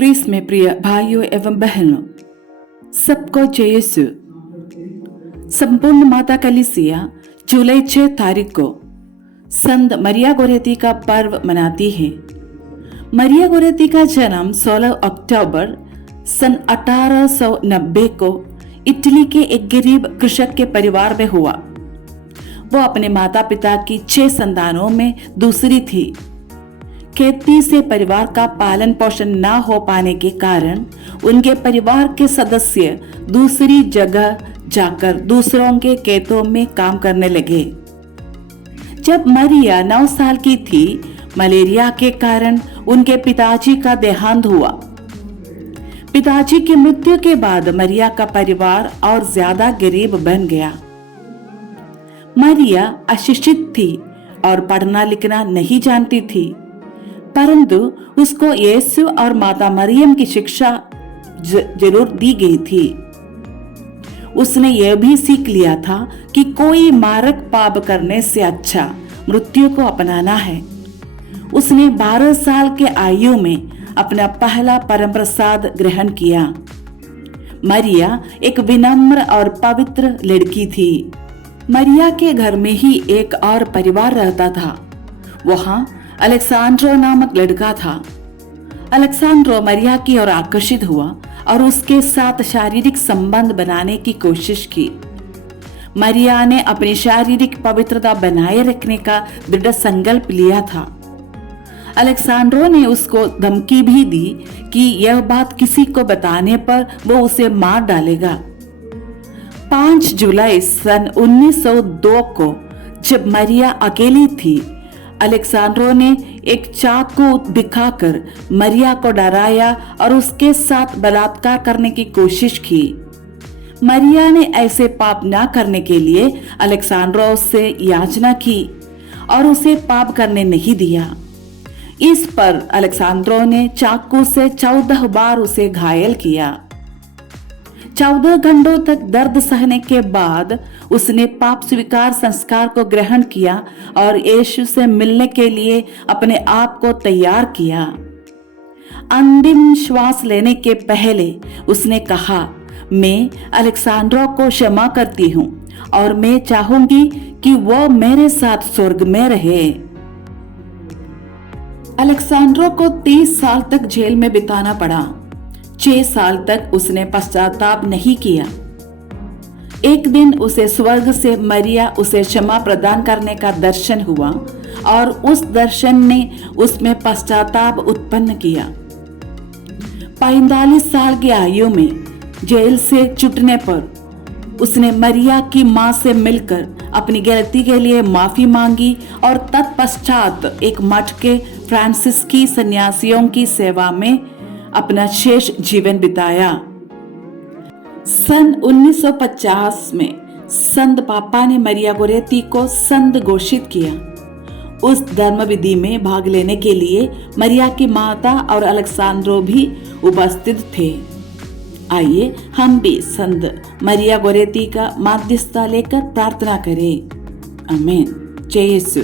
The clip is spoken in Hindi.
क्रिस में प्रिय भाइयों एवं बहनों, सबको जय यीशु। संपूर्ण माता कलीसिया जुलाई 6 तारीख को संत मरिया गोरेती का पर्व मनाती है। मरिया गोरेती का जन्म 16 अक्टूबर सन 1890 को इटली के एक गरीब कृषक के परिवार में हुआ। वो अपने माता पिता की 6 संतानों में दूसरी थी। खेती से परिवार का पालन पोषण न हो पाने के कारण उनके परिवार के सदस्य दूसरी जगह जाकर दूसरों के खेतों में काम करने लगे। जब मरिया 9 साल की थी, मलेरिया के कारण उनके पिताजी का देहांत हुआ। पिताजी की मृत्यु के बाद मरिया का परिवार और ज्यादा गरीब बन गया। मरिया अशिक्षित थी और पढ़ना लिखना नहीं जानती थी, परंतु उसको यीशु और माता मरियम की शिक्षा जरूर दी गई थी। उसने यह भी सीख लिया था कि कोई मारक पाप करने से अच्छा मृत्यु को अपनाना है। उसने 12 साल के आयु में अपना पहला परम प्रसाद ग्रहण किया। मरिया एक विनम्र और पवित्र लड़की थी। मरिया के घर में ही एक और परिवार रहता था। वहां अलेक्सांड्रो नामक लड़का था। अलेक्सांड्रो मरिया की ओर आकर्षित हुआ और उसके साथ शारीरिक संबंध बनाने की कोशिश की। मरिया ने अपनी शारीरिक पवित्रता बनाए रखने का दृढ़ संकल्प लिया था। अलेक्सांड्रो ने उसको धमकी भी दी कि यह बात किसी को बताने पर वो उसे मार डालेगा। 5 जुलाई सन 1902 को जब मरिया अकेली थी, अलेक्सांड्रो ने एक चाकू दिखाकर मरिया को डराया और उसके साथ बलात्कार करने की कोशिश की। मरिया ने ऐसे पाप न करने के लिए अलेक्सांड्रो से याचना की और उसे पाप करने नहीं दिया। इस पर अलेक्सांड्रो ने चाकू से 14 बार उसे घायल किया। 14 घंटों तक दर्द सहने के बाद उसने पाप स्वीकार संस्कार को ग्रहण किया और यीशु से मिलने के लिए अपने आप को तैयार किया। अंतिम श्वास लेने के पहले उसने कहा, मैं अलेक्सांड्रो को क्षमा करती हूँ और मैं चाहूंगी कि वो मेरे साथ स्वर्ग में रहे। अलेक्सांड्रो को 30 साल तक जेल में बिताना पड़ा। 6 साल तक उसने पश्चाताप नहीं किया। एक दिन उसे स्वर्ग से मरिया उसे क्षमा प्रदान करने का दर्शन हुआ और उस दर्शन ने उसमें पश्चाताप उत्पन्न किया। 45 साल की आयु में जेल से छूटने पर उसने मरिया की मां से मिलकर अपनी गलती के लिए माफी मांगी और तत्पश्चात एक मठ के फ्रांसीसी सन्यासियों की सेवा में अपना शेष जीवन बिताया। सन 1950 में संत पापा ने मरिया गोरेती को संत घोषित किया। उस धर्म विधि में भाग लेने के लिए मरिया की माता और अलेक्सांड्रो भी उपस्थित थे। आइए हम भी संत मरिया गोरेती का माध्यस्थता लेकर प्रार्थना करें। आमीन। जय यीशु।